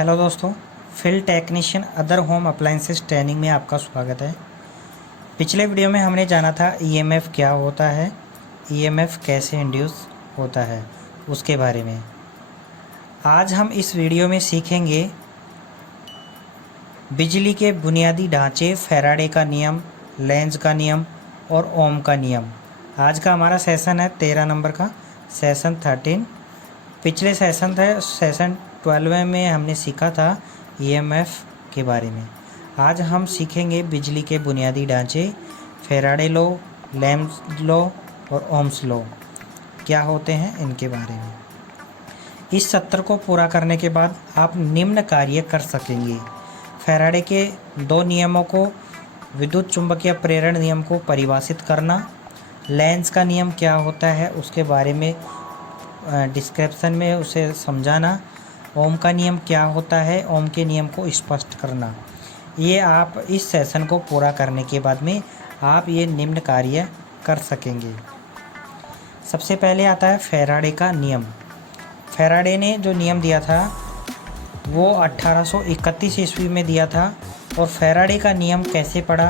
Hello दोस्तों, field technician other home appliances training में आपका स्वागत है। पिछले वीडियो में हमने जाना था ईएमएफ क्या होता है, ईएमएफ कैसे इंड्यूस होता है, उसके बारे में। आज हम इस वीडियो में सीखेंगे बिजली के बुनियादी ढांचे, फैराडे का नियम, लेंज का नियम और ओम का नियम। आज का हमारा सेशन है 13 नंबर का, सेशन 13। पिछले सेशन 12 में हमने सीखा था ईएमएफ के बारे में। आज हम सीखेंगे बिजली के बुनियादी ढांचे, फैराडे लॉ, लेंज लॉ और ओम्स लॉ क्या होते हैं, इनके बारे में। इस सत्र को पूरा करने के बाद आप निम्न कार्य कर सकेंगे। फैराडे के दो नियमों को, विद्युत चुंबकीय प्रेरण नियम को परिभाषित करना, लेंज का नियम क्या होता है उसके बारे में डिस्क्रिप्शन में उसे समझाना, ओम का नियम क्या होता है, ओम के नियम को स्पष्ट करना। ये आप इस सेशन को पूरा करने के बाद में आप ये निम्न कार्य कर सकेंगे। सबसे पहले आता है फैराडे का नियम। फैराडे ने जो नियम दिया था वो 1831 ईस्वी में दिया था। और फैराडे का नियम कैसे पड़ा,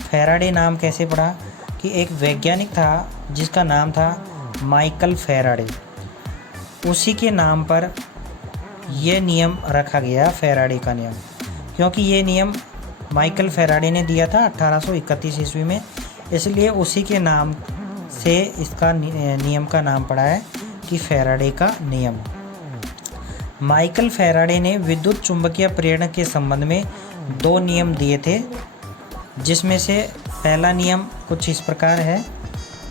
फैराडे नाम कैसे पड़ा कि एक वैज्ञानिक था जिसका नाम था माइकल फैराडे, उसी के नाम पर यह नियम रखा गया, फैराडे का नियम। क्योंकि ये नियम माइकल फैराडे ने दिया था 1831 ईस्वी में, इसलिए उसी के नाम से इसका नियम का नाम पड़ा है कि फैराडे का नियम। माइकल फैराडे ने विद्युत चुंबकीय प्रेरण के संबंध में दो नियम दिए थे, जिसमें से पहला नियम कुछ इस प्रकार है।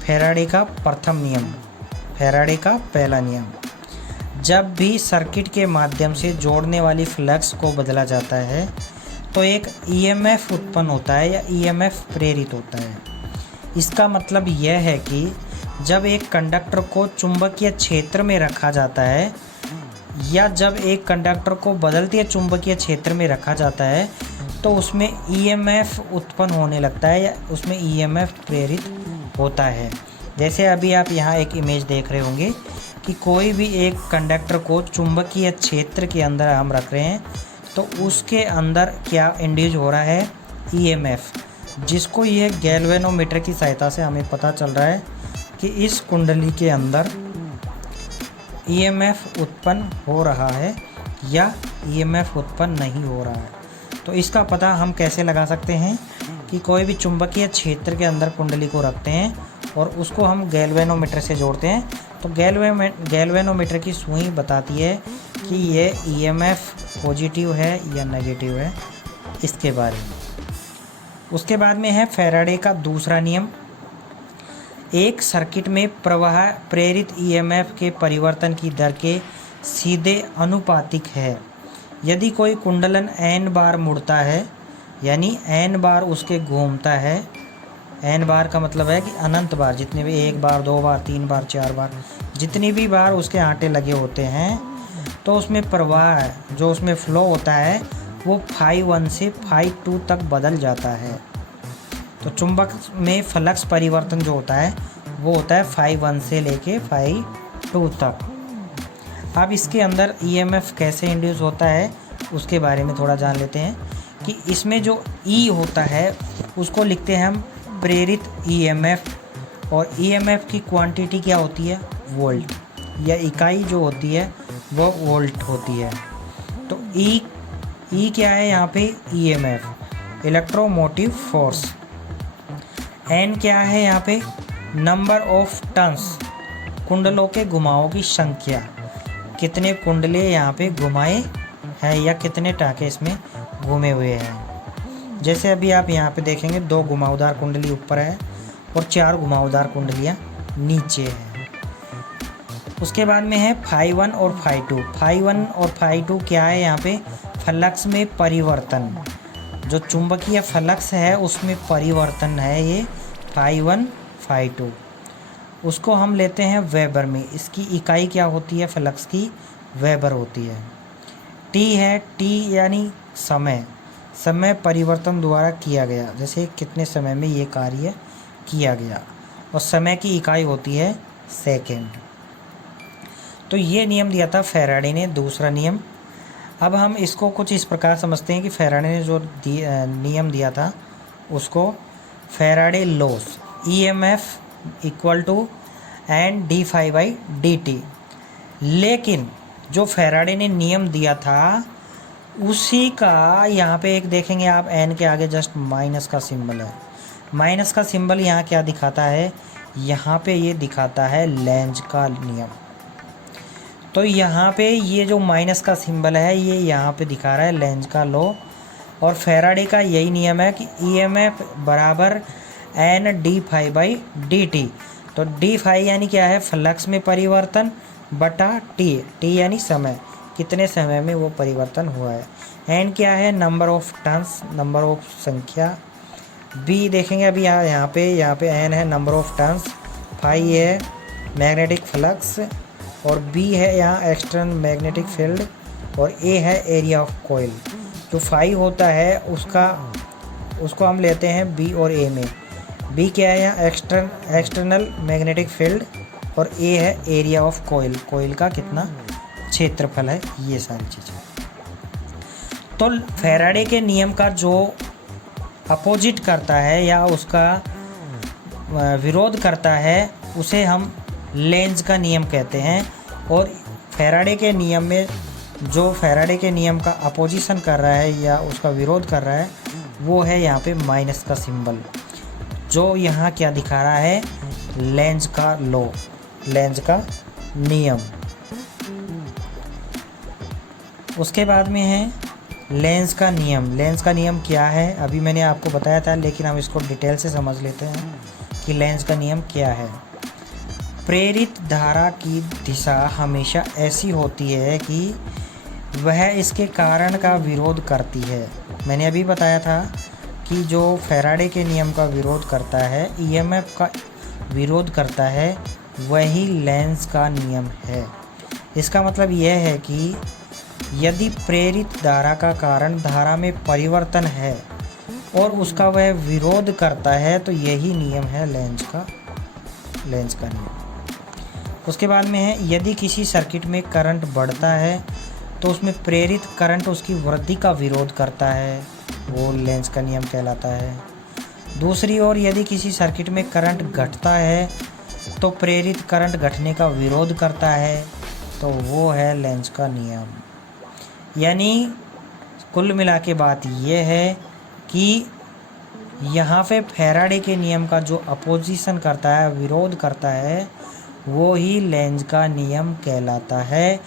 फैराडे का प्रथम नियम, फैराडे का पहला नियम, जब भी सर्किट के माध्यम से जोड़ने वाली फ्लक्स को बदला जाता है तो एक ईएमएफ उत्पन्न होता है या ईएमएफ प्रेरित होता है। इसका मतलब यह है कि जब एक कंडक्टर को चुंबकीय क्षेत्र में रखा जाता है या जब एक कंडक्टर को बदलते चुंबकीय क्षेत्र में रखा जाता है तो उसमें ईएमएफ उत्पन्न होने लगता है या उसमें ईएमएफ प्रेरित होता है। जैसे अभी आप यहाँ एक इमेज देख रहे होंगे कि कोई भी एक कंडक्टर को चुंबकीय क्षेत्र के अंदर हम रख रहे हैं तो उसके अंदर क्या इंड्यूस हो रहा है, ईएमएफ, जिसको ये गैल्वेनोमीटर की सहायता से हमें पता चल रहा है कि इस कुंडली के अंदर ईएमएफ उत्पन्न हो रहा है या ईएमएफ उत्पन्न नहीं हो रहा है। तो इसका पता हम कैसे लगा सकते हैं कि कोई भी चुंबकीय क्षेत्र के अंदर कुंडली को रखते हैं और उसको हम गैल्वेनोमीटर से जोड़ते हैं तो गैल्वेनोमीटर की सुई बताती है कि ये ईएमएफ पॉजिटिव है या नेगेटिव है, इसके बारे में। उसके बाद में है फैराडे का दूसरा नियम। एक सर्किट में प्रवाह प्रेरित ईएमएफ के परिवर्तन की दर के सीधे अनुपातिक है। यदि कोई कुंडलन n बार मुड़ता है, यानी n बार उसके घूमता है, n बार का मतलब है कि अनंत बार, जितने भी 1 बार 2 बार 3 बार 4 बार जितनी भी बार उसके आंटे लगे होते हैं तो उसमें प्रवाह जो उसमें फ्लो होता है वो φ1 से φ2 तक बदल जाता है। तो चुंबक में फ्लक्स परिवर्तन जो होता है वो होता है φ1 से लेके φ2 तक। अब इसके अंदर ईएमएफ कैसे इंड्यूस होता है उसके बारे में थोड़ा जान लेते हैं कि इसमें जो ई होता है उसको लिखते हैं हम प्रेरित ईएमएफ, और ईएमएफ की क्वांटिटी क्या होती है, वोल्ट, या इकाई जो होती है वो वोल्ट होती है। तो ई क्या है यहाँ पे, ईएमएफ, इलेक्ट्रोमोटिव फोर्स। एन क्या है यहाँ पे, नंबर ऑफ टर्न्स, कुंडलों के घुमावों की संख्या, कितने कुंडले यहाँ पे घुमाए हैं या कितने टाँके इसमें घूमे हुए हैं। जैसे अभी आप यहाँ पे देखेंगे 2 घुमावदार कुंडली ऊपर है और 4 घुमावदार कुंडलियाँ नीचे हैं। उसके बाद में है φ1 और φ2। φ1 और φ2 क्या है यहाँ पे, फ्लक्स में परिवर्तन, जो चुंबकीय फ्लक्स है उसमें परिवर्तन है ये φ1 φ2। उसको हम लेते हैं वेबर में, इसकी इकाई क्या होती है फ्लक्स की, वेबर होती है। टी है, टी यानी समय, समय परिवर्तन द्वारा किया गया, जैसे कितने समय में ये कार्य किया गया, और समय की इकाई होती है सेकेंड। तो ये नियम दिया था फैराडे ने, दूसरा नियम। अब हम इसको कुछ इस प्रकार समझते हैं कि फैराडे ने जो नियम दिया था उसको Faraday laws EMF equal to N D phi by D T. लेकिन जो फैराडे ने नियम दिया था उसी का यहाँ पे एक देखेंगे आप, एन के आगे जस्ट माइनस का सिंबल है। माइनस का सिंबल यहाँ क्या दिखाता है, यहाँ पे ये दिखाता है लेंज का नियम। तो यहाँ पे ये जो माइनस का सिंबल है ये यहाँ पे दिखा रहा है लेंज का लॉ। और फैराडे का यही नियम है कि ईएमएफ बराबर N D phi by D T. तो डी फाई यानी क्या है, फ्लक्स में परिवर्तन बटा टी, टी यानी समय, कितने समय में वो परिवर्तन हुआ है। एन क्या है, number of turns, number of संख्या। बी देखेंगे अभी यहाँ पे एन है नंबर ऑफ टर्न्स, फाई है मैग्नेटिक फ्लक्स, और बी है यहाँ एक्सटर्नल मैग्नेटिक फील्ड, और ए है एरिया ऑफ कॉइल। जो फाई होता है उसको हम लेते हैं बी और ए में। बी क्या है यहाँ, एक्सटर्नल मैग्नेटिक फील्ड, और ए है एरिया ऑफ कॉइल, कॉइल का कितना क्षेत्रफल है, ये सारी चीज़ें। तो फैराडे के नियम का जो अपोजिट करता है या उसका विरोध करता है उसे हम लेंज का नियम कहते हैं। और फैराडे के नियम में जो फैराडे के नियम का अपोजिशन कर रहा है या उसका विरोध कर रहा है वो है यहाँ पे माइनस का सिंबल, जो यहाँ क्या दिखा रहा है, लेंज का लॉ, लेंज का नियम। उसके बाद में है लेंज का नियम। लेंज का नियम क्या है अभी मैंने आपको बताया था, लेकिन हम इसको डिटेल से समझ लेते हैं कि लेंज का नियम क्या है। प्रेरित धारा की दिशा हमेशा ऐसी होती है कि वह इसके कारण का विरोध करती है। मैंने अभी बताया था कि जो फैराडे के नियम का विरोध करता है, ईएमएफ का विरोध करता है, वही लेंज का नियम है। इसका मतलब यह है कि यदि प्रेरित धारा का कारण धारा में परिवर्तन है और उसका वह विरोध करता है तो यही नियम है लेंज का नियम। उसके बाद में है यदि किसी सर्किट में करंट बढ़ता है तो उसमें प्रेरित करंट उसकी वृद्धि का विरोध करता है, वो लेंज का नियम कहलाता है। दूसरी ओर यदि किसी सर्किट में करंट घटता है तो प्रेरित करंट घटने का विरोध करता है, तो वो है लेंज का नियम। यानी कुल मिला के बात ये है कि यहाँ पे फैराडे के नियम का जो अपोजिशन करता है, विरोध करता है, वो ही लेंज का नियम कहलाता है।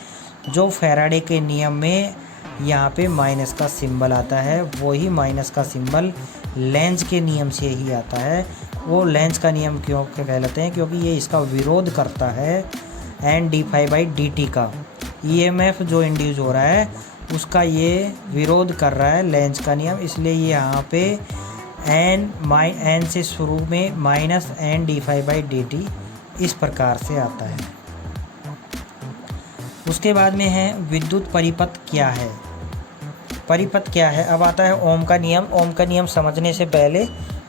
जो फैराडे के नियम में यहाँ पे माइनस का सिंबल आता है, वही माइनस का सिंबल लेंज के नियम से ही आता है। वो लेंज का नियम क्यों कहलाते हैं, क्योंकि ये इसका विरोध करता है N D phi by D t का। ईएमएफ जो इंड्यूस हो रहा है उसका ये विरोध कर रहा है लेंज का नियम, इसलिए ये यहाँ पे एन से शुरू में minus N D phi by D t इस प्रकार से आता है। उसके बाद में है विद्युत परिपथ क्या है। परिपथ क्या है, अब आता है ओम का नियम। ओम का नियम समझने से पहले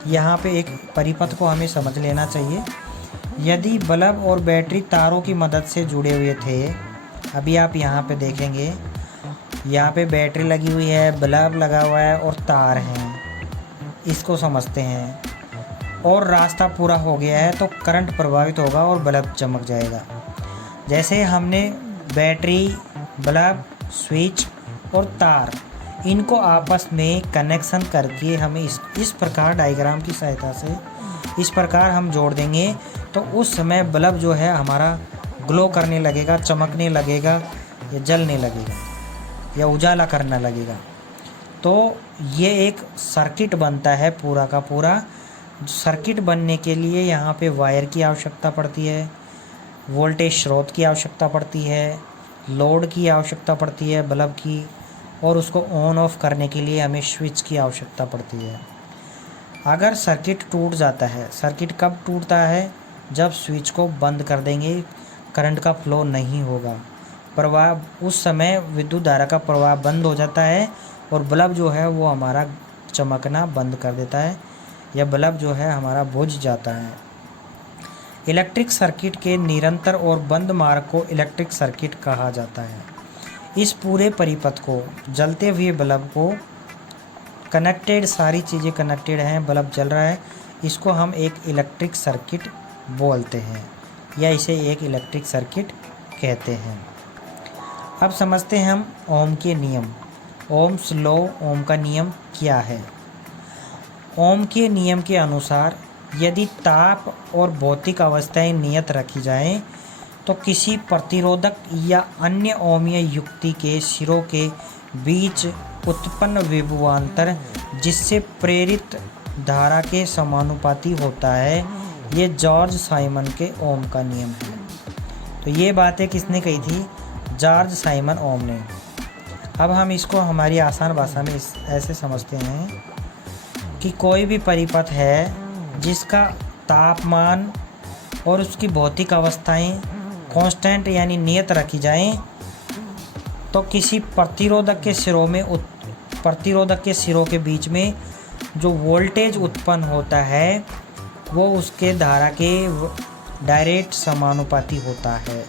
यहाँ पे एक परिपथ को हमें समझ लेना चाहिए। यदि बल्ब और बैटरी तारों की मदद से जुड़े हुए थे, अभी आप यहाँ पे देखेंगे, यहाँ पे बैटरी लगी हुई है, बल्ब लगा हुआ है और तार हैं, इसको समझते हैं, और रास्ता पूरा हो गया है तो करंट प्रभावित होगा और बल्ब चमक जाएगा। जैसे हमने बैटरी, बल्ब, स्विच और तार, इनको आपस में कनेक्शन करके हमें इस प्रकार डायग्राम की सहायता से इस प्रकार हम जोड़ देंगे तो उस समय बल्ब जो है हमारा ग्लो करने लगेगा, चमकने लगेगा या जलने लगेगा या उजाला करने लगेगा। तो ये एक सर्किट बनता है पूरा का पूरा। सर्किट बनने के लिए यहाँ पे वायर की आवश्यकता पड़ती है, वोल्टेज स्रोत की आवश्यकता पड़ती है, लोड की आवश्यकता पड़ती है बल्ब की, और उसको ऑन ऑफ करने के लिए हमें स्विच की आवश्यकता पड़ती है। अगर सर्किट टूट जाता है, सर्किट कब टूटता है, जब स्विच को बंद कर देंगे, करंट का फ्लो नहीं होगा, प्रवाह, उस समय विद्युत धारा का प्रवाह बंद हो जाता है और बल्ब जो है वो हमारा चमकना बंद कर देता है या बल्ब जो है हमारा बुझ जाता है। इलेक्ट्रिक सर्किट के निरंतर और बंद मार्ग को इलेक्ट्रिक सर्किट कहा जाता है। इस पूरे परिपथ को, जलते हुए बल्ब को कनेक्टेड, सारी चीज़ें कनेक्टेड हैं, बल्ब जल रहा है, इसको हम एक इलेक्ट्रिक सर्किट बोलते हैं या इसे एक इलेक्ट्रिक सर्किट कहते हैं। अब समझते हैं हम ओम के नियम। ओम्स लॉ, ओम का नियम क्या है। ओम के नियम के अनुसार यदि ताप और भौतिक अवस्थाएं नियत रखी जाएं तो किसी प्रतिरोधक या अन्य ओमीय युक्ति के सिरों के बीच उत्पन्न विभवांतर जिससे प्रेरित धारा के समानुपाती होता है, ये जॉर्ज साइमन के ओम का नियम है। तो ये बातें किसने कही थी? जॉर्ज साइमन ओम ने। अब हम इसको हमारी आसान भाषा में ऐसे समझते हैं कि कोई भी परिपथ है जिसका तापमान और उसकी भौतिक अवस्थाएं कांस्टेंट यानी नियत रखी जाएं, तो किसी प्रतिरोधक के सिरों के बीच में जो वोल्टेज उत्पन्न होता है वो उसके धारा के डायरेक्ट समानुपाती होता है।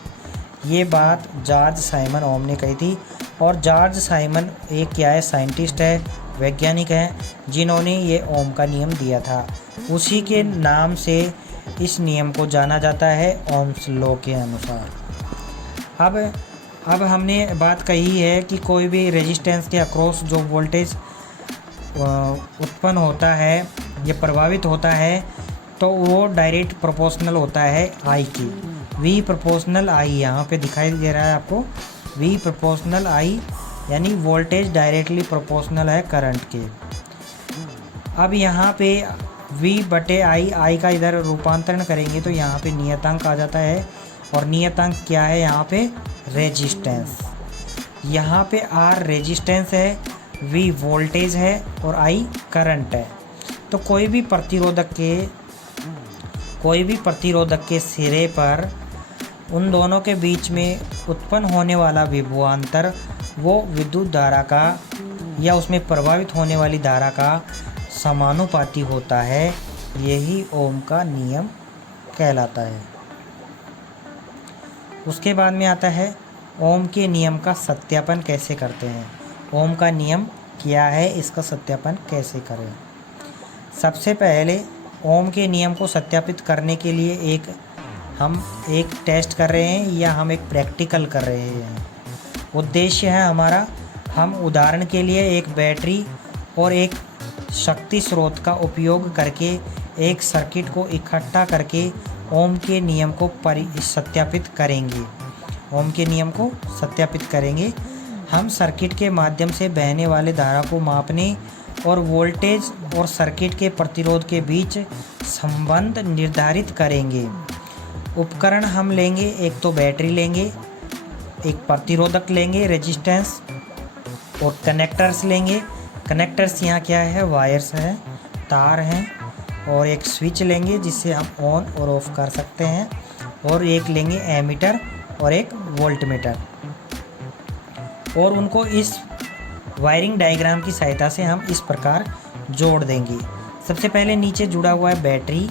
ये बात जॉर्ज साइमन ओम ने कही थी। और जॉर्ज साइमन एक क्या है? साइंटिस्ट है, वैज्ञानिक है, जिन्होंने ये ओम का नियम दिया था। उसी के नाम से इस नियम को जाना जाता है, ओम्स लॉ के अनुसार। अब हमने बात कही है कि कोई भी रेजिस्टेंस के अक्रॉस जो वोल्टेज उत्पन्न होता है या प्रभावित होता है तो वो डायरेक्ट प्रोपोर्शनल होता है आई की। वी प्रोपोर्शनल आई यहाँ पे दिखाई दे रहा है आपको। वी प्रोपोर्शनल आई यानी वोल्टेज डायरेक्टली प्रोपोर्शनल है करंट के। अब यहाँ पे V बटे आई का इधर रूपांतरण करेंगे तो यहाँ पे नियतांक आ जाता है। और नियतांक क्या है? यहाँ पे रेजिस्टेंस। यहाँ पे R रेजिस्टेंस है, V वोल्टेज है और I करंट है। तो कोई भी प्रतिरोधक के सिरे पर उन दोनों के बीच में उत्पन्न होने वाला विभवांतर वो विद्युत धारा का या उसमें प्रभावित होने वाली धारा का समानुपाती होता है। यही ओम का नियम कहलाता है। उसके बाद में आता है ओम के नियम का सत्यापन कैसे करते हैं। ओम का नियम क्या है, इसका सत्यापन कैसे करें। सबसे पहले ओम के नियम को सत्यापित करने के लिए हम एक टेस्ट कर रहे हैं या हम एक प्रैक्टिकल कर रहे हैं। उद्देश्य है हमारा, हम उदाहरण के लिए एक बैटरी और एक शक्ति स्रोत का उपयोग करके एक सर्किट को इकट्ठा करके ओम के नियम को सत्यापित करेंगे। ओम के नियम को सत्यापित करेंगे। हम सर्किट के माध्यम से बहने वाले धारा को मापने और वोल्टेज और सर्किट के प्रतिरोध के बीच संबंध निर्धारित करेंगे। उपकरण हम लेंगे, एक तो बैटरी लेंगे, एक प्रतिरोधक लेंगे रेजिस्टेंस, और कनेक्टर्स लेंगे। कनेक्टर्स यहाँ क्या है? वायर्स हैं, तार हैं। और एक स्विच लेंगे जिससे हम ऑन और ऑफ कर सकते हैं। और एक लेंगे एमीटर और एक वोल्टमीटर। और उनको इस वायरिंग डायग्राम की सहायता से हम इस प्रकार जोड़ देंगे। सबसे पहले नीचे जुड़ा हुआ है बैटरी,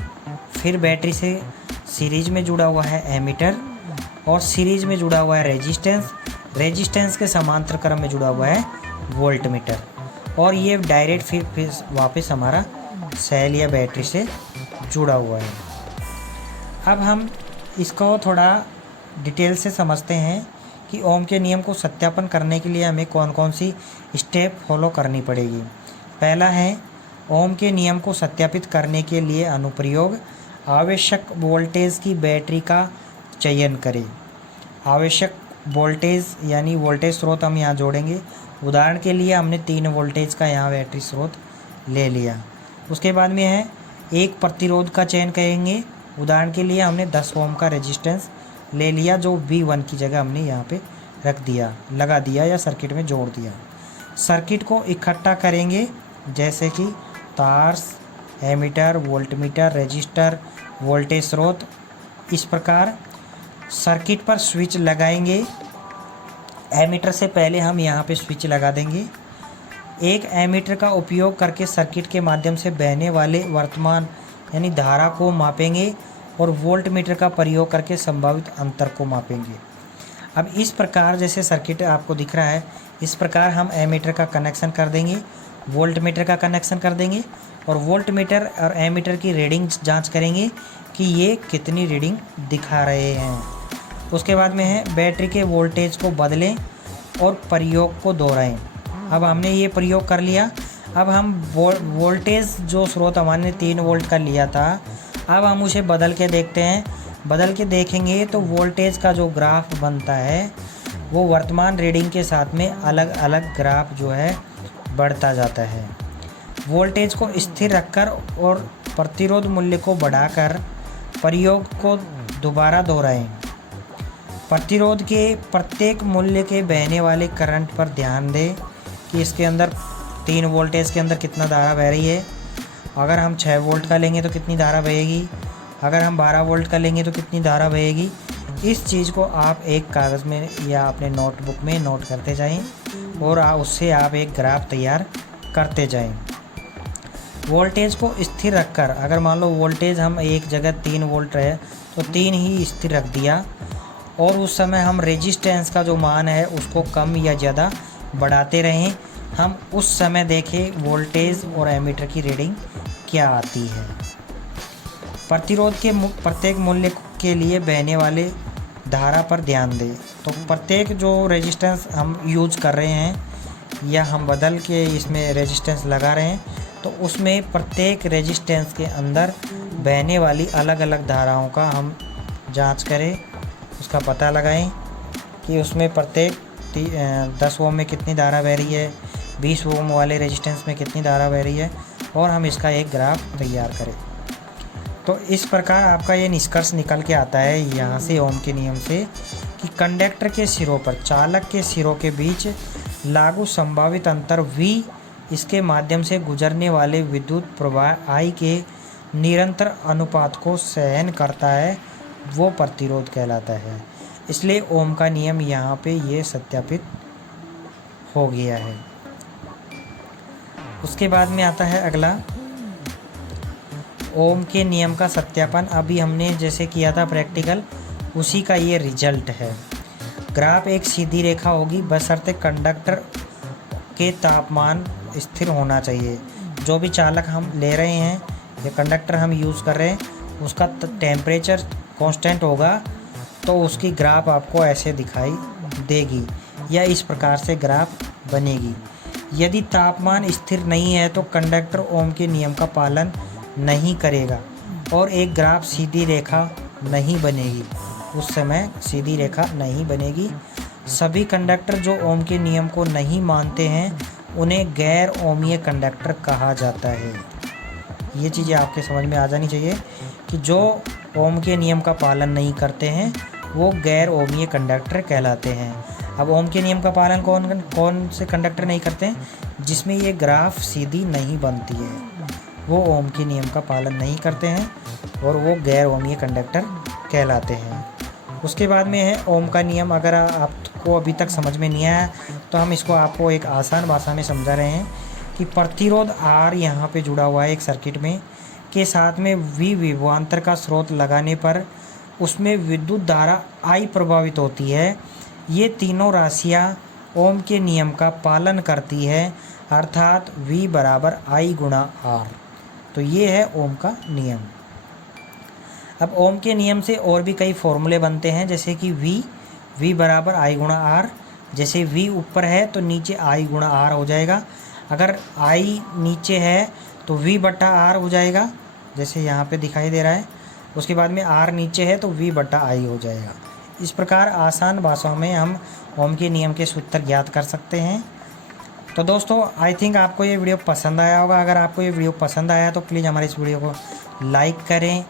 फिर बैटरी से सीरीज में जुड़ा हुआ है एमीटर, और सीरीज में जुड़ा हुआ है रेजिस्टेंस के समांतर क्रम में जुड़ा हुआ है वोल्टमीटर। और ये डायरेक्ट फिर वापस हमारा सेल या बैटरी से जुड़ा हुआ है। अब हम इसको थोड़ा डिटेल से समझते हैं कि ओम के नियम को सत्यापन करने के लिए हमें कौन कौन सी स्टेप फॉलो करनी पड़ेगी। पहला है, ओम के नियम को सत्यापित करने के लिए अनुप्रयोग आवश्यक वोल्टेज की बैटरी का चयन करें। आवश्यक वोल्टेज यानी वोल्टेज स्रोत हम यहाँ जोड़ेंगे। उदाहरण के लिए हमने 3 वोल्टेज का यहाँ बैटरी स्रोत ले लिया। उसके बाद में है एक प्रतिरोध का चयन करेंगे। उदाहरण के लिए हमने 10 ओम का रेजिस्टेंस ले लिया जो V1 की जगह हमने यहाँ पे रख दिया, लगा दिया या सर्किट में जोड़ दिया। सर्किट को इकट्ठा करेंगे जैसे कि तार्स, एमीटर, वोल्टमीटर, रेजिस्टर, वोल्टेज स्रोत। इस प्रकार सर्किट पर स्विच लगाएंगे। एमीटर से पहले हम यहाँ पे स्विच लगा देंगे। एक एमीटर का उपयोग करके सर्किट के माध्यम से बहने वाले वर्तमान यानी धारा को मापेंगे और वोल्टमीटर का प्रयोग करके संभावित अंतर को मापेंगे। अब इस प्रकार जैसे सर्किट आपको दिख रहा है, इस प्रकार हम एमीटर का कनेक्शन कर देंगे, वोल्ट मीटर का कनेक्शन कर देंगे और वोल्ट मीटर और एमीटर की रीडिंग जांच करेंगे कि ये कितनी रीडिंग दिखा रहे हैं। उसके बाद में है बैटरी के वोल्टेज को बदलें और प्रयोग को दोहराएं। अब हमने ये प्रयोग कर लिया। अब हम वोल्टेज जो स्रोत हमारे 3 वोल्ट का लिया था, अब हम उसे बदल के देखते हैं। बदल के देखेंगे तो वोल्टेज का जो ग्राफ बनता है वो वर्तमान रीडिंग के साथ में अलग अलग ग्राफ जो है बढ़ता जाता है। वोल्टेज को स्थिर रखकर और प्रतिरोध मूल्य को बढ़ाकर प्रयोग को दोबारा दोहराएं। प्रतिरोध के प्रत्येक मूल्य के बहने वाले करंट पर ध्यान दें कि इसके अंदर 3 वोल्टेज के अंदर कितना धारा बह रही है। अगर हम 6 वोल्ट का लेंगे तो कितनी धारा बहेगी, अगर हम 12 वोल्ट का लेंगे तो कितनी धारा बहेगी। इस चीज़ को आप एक कागज़ में या अपने नोटबुक में नोट करते जाएं और उससे आप एक ग्राफ तैयार करते जाएं। वोल्टेज को स्थिर रखकर, अगर मान लो वोल्टेज हम एक जगह 3 वोल्ट रहे तो 3 ही स्थिर रख दिया और उस समय हम रेजिस्टेंस का जो मान है उसको कम या ज़्यादा बढ़ाते रहें। हम उस समय देखें वोल्टेज और एमीटर की रीडिंग क्या आती है। प्रतिरोध के प्रत्येक मूल्य के लिए बहने वाले धारा पर ध्यान दें। तो प्रत्येक जो रेजिस्टेंस हम यूज कर रहे हैं या हम बदल के इसमें रेजिस्टेंस लगा रहे हैं तो उसमें प्रत्येक रेजिस्टेंस के अंदर बहने वाली अलग अलग धाराओं का हम जांच करें, उसका पता लगाएं कि उसमें प्रत्येक 10 ओम में कितनी धारा बह रही है, 20 ओम वाले रेजिस्टेंस में कितनी धारा बह रही है और हम इसका एक ग्राफ तैयार करें। तो इस प्रकार आपका ये निष्कर्ष निकल के आता है यहाँ से ओम के नियम से कि कंडक्टर के सिरों पर चालक के सिरों के बीच लागू संभावित अंतर V इसके माध्यम से गुजरने वाले विद्युत प्रवाह I के निरंतर अनुपात को सहन करता है, वो प्रतिरोध कहलाता है। इसलिए ओम का नियम यहाँ पे ये सत्यापित हो गया है। उसके बाद में आता है अगला ओम के नियम का सत्यापन। अभी हमने जैसे किया था प्रैक्टिकल, उसी का ये रिजल्ट है। ग्राफ एक सीधी रेखा होगी बशर्ते कंडक्टर के तापमान स्थिर होना चाहिए। जो भी चालक हम ले रहे हैं या कंडक्टर हम यूज़ कर रहे हैं उसका टेम्परेचर कांस्टेंट होगा तो उसकी ग्राफ आपको ऐसे दिखाई देगी या इस प्रकार से ग्राफ बनेगी। यदि तापमान स्थिर नहीं है तो कंडक्टर ओम के नियम का पालन नहीं करेगा और एक ग्राफ सीधी रेखा नहीं बनेगी। उस समय सीधी रेखा नहीं बनेगी। सभी कंडक्टर जो ओम के नियम को नहीं मानते हैं उन्हें गैर ओमीय कंडक्टर कहा जाता है। ये चीज़ें आपके समझ में आ जानी चाहिए कि जो ओम के नियम का पालन नहीं करते हैं वो गैर ओमीय कंडक्टर कहलाते हैं। अब ओम के नियम का पालन कौन से कंडक्टर नहीं करते हैं? जिसमें ये ग्राफ सीधी नहीं बनती है वो ओम के नियम का पालन नहीं करते हैं और वो गैर ओमीय कंडक्टर कहलाते हैं। उसके बाद में है ओम का नियम। अगर आपको अभी तक समझ में नहीं आया तो हम इसको आपको एक आसान भाषा में समझा रहे हैं कि प्रतिरोध R यहाँ पे जुड़ा हुआ है एक सर्किट में के साथ में V विभवांतर का स्रोत लगाने पर उसमें विद्युत धारा I प्रभावित होती है। ये तीनों राशियाँ ओम के नियम का पालन करती है, अर्थात V बराबर I गुणा R। तो ये है ओम का नियम। अब ओम के नियम से और भी कई फॉर्मूले बनते हैं, जैसे कि V बराबर I गुणा R। जैसे V ऊपर है तो नीचे I गुणा R हो जाएगा। अगर I नीचे है तो V बटा R हो जाएगा, जैसे यहाँ पे दिखाई दे रहा है। उसके बाद में R नीचे है तो V बटा I हो जाएगा। इस प्रकार आसान भाषाओं में हम ओम के नियम के सूत्र ज्ञात कर सकते हैं। तो दोस्तों आई थिंक आपको ये वीडियो पसंद आया होगा। अगर आपको ये वीडियो पसंद आया तो प्लीज़ हमारे इस वीडियो को लाइक करें,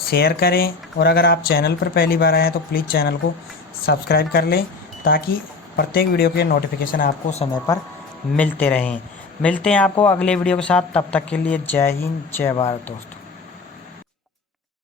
शेयर करें और अगर आप चैनल पर पहली बार आए हैं तो प्लीज़ चैनल को सब्सक्राइब कर लें ताकि प्रत्येक वीडियो के नोटिफिकेशन आपको समय पर मिलते रहें। मिलते हैं आपको अगले वीडियो के साथ, तब तक के लिए जय हिंद जय भारत दोस्तों।